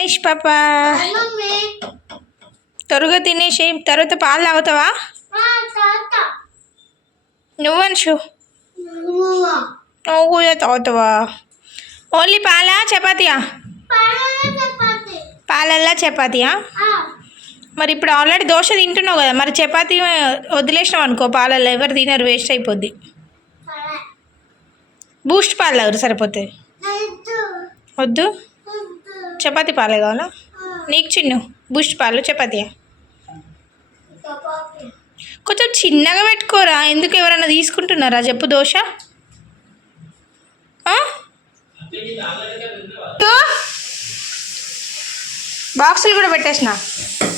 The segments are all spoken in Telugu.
ఐష్ పాప. త్వరగా తినేసి తర్వాత పాలు తాగుతావా? నువ్వు అంశు నువ్వు? కూడా తాగుతావా? ఓన్లీ పాలా చపాతీయా? పాలల్లా చపాతీయా? మరి ఇప్పుడు ఆల్రెడీ దోశ తింటున్నావు కదా మరి చపాతీ వదిలేసినావు అనుకో పాలల్లో ఎవరు తినరు వేస్ట్ అయిపోద్ది. బూస్ట్ పాలు తాగురు సరిపోతుంది వద్దు? చపాతీ పాలే కావాలా? నీకు చిన్ను బూస్ట్ పాలు చపాతీయా? కొంచెం చిన్నగా పెట్టుకోరా ఎందుకు ఎవరైనా తీసుకుంటున్నారా? చెప్పు దోశ? బాక్సులు కూడా పెట్టేసిన.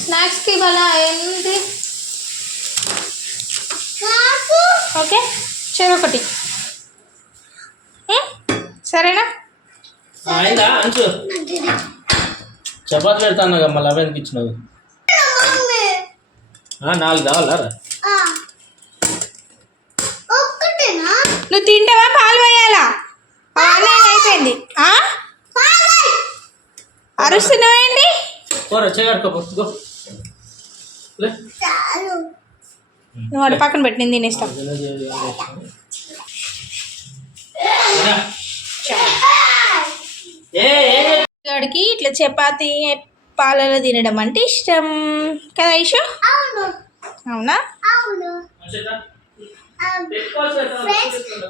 స్నాక్స్కి ఇవాళ ఏంటి? ఓకే చెరొకటి? సరేనా? చపాతి పెడతాను కదా మళ్ళీ అవే ఇచ్చినావు నాలుగు కావాలా? రా. నువ్వు తింటావా? పాలు పోయాలా? పాలు అయిపోయింది? ఆ? అరుస్తున్నావేంటి పోరా నువ్వు వాడి పక్కన పెట్టి నేను తినేస్తాం. ఏ వాడికి ఇట్లా చపాతి పాలలో తినడం అంటే ఇష్టం. కదా ఐషు? అవునా.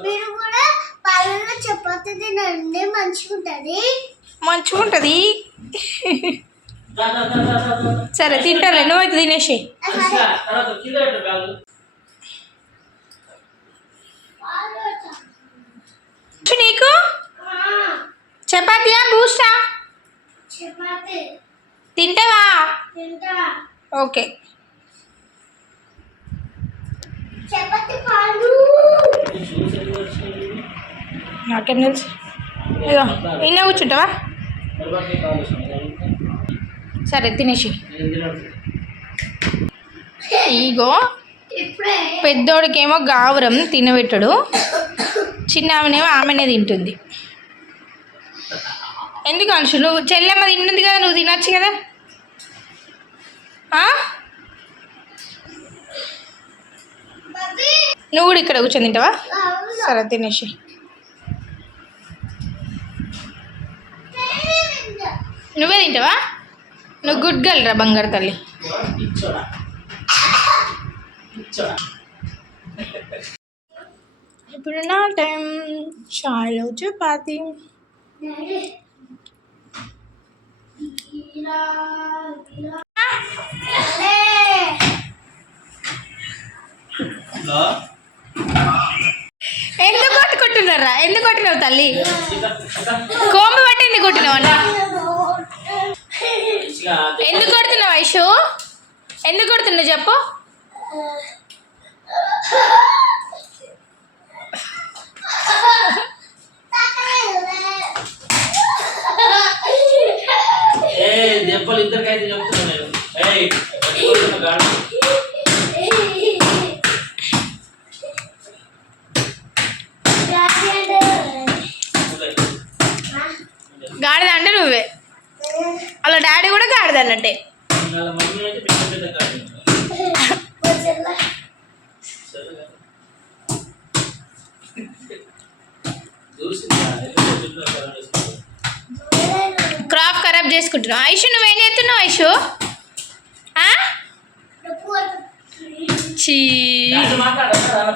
మీరు కూడా పాలలో చపాతీ తినండి మంచిగా ఉంటుంది మంచిగా ఉంటుంది దా, దా, దా, దా, దా, దా. సరే తింటాలే. నువ్వైతే తినేసి నీకు? చపాతీయా? బూస్టా? తింటావా? తింటా. ఓకే. నాకేం తెలుసు. ఇగో ఇన్న కూర్చుంటావా. సరే తినేసి. ఇప్పుడే. పెద్దోడికేమో గావరం తినబెట్టడు. చిన్న ఆమెనేమో ఆమెనే తింటుంది. ఎందుకు అంశు? నువ్వు చెల్లెమ్మ తిన్నది కదా నువ్వు తినొచ్చు కదా? నువ్వు కూడా ఇక్కడ కూర్చొని తింటావా? సరే తినేసి. నువ్వే తింటావా? నువ్వు గుడ్ గర్ల్ రా బంగారు తల్లి. ఇప్పుడు నా టైం చాయ్లో చపాతి. ఎందుకు కొట్టుకుంటున్నారా? ఎందుకు కొట్టినావు తల్లి? కోంబు పట్టి ఎందుకు కొట్టినావు అన్న? ఎందుకు కొడుతున్నావు ఐషు? ఎందుకు కొడుతున్నావు చెప్పు? దెబ్బలు ఇద్దరికైతే చెప్తున్నా నేను. గాడిద అంటే నువ్వే అలా డాడీ కూడా గాడిద అన్నట్టే వాళ్ళ. చూసిందా? ఖరాబ్ చేసుకుంటున్నావు? ఐషు నువ్వేం చేస్తున్నావు ఐషు? చీ. దాంట్లో మాట్లాడరా? అలా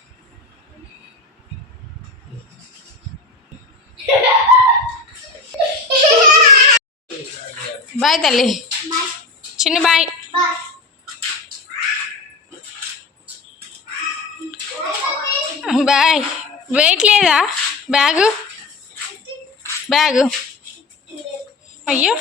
బాయ్ తల్లి. చిన్న బాయ్. బాయ్. వెయిట్ లేదా? బ్యాగు? బ్యాగు. అయ్యో.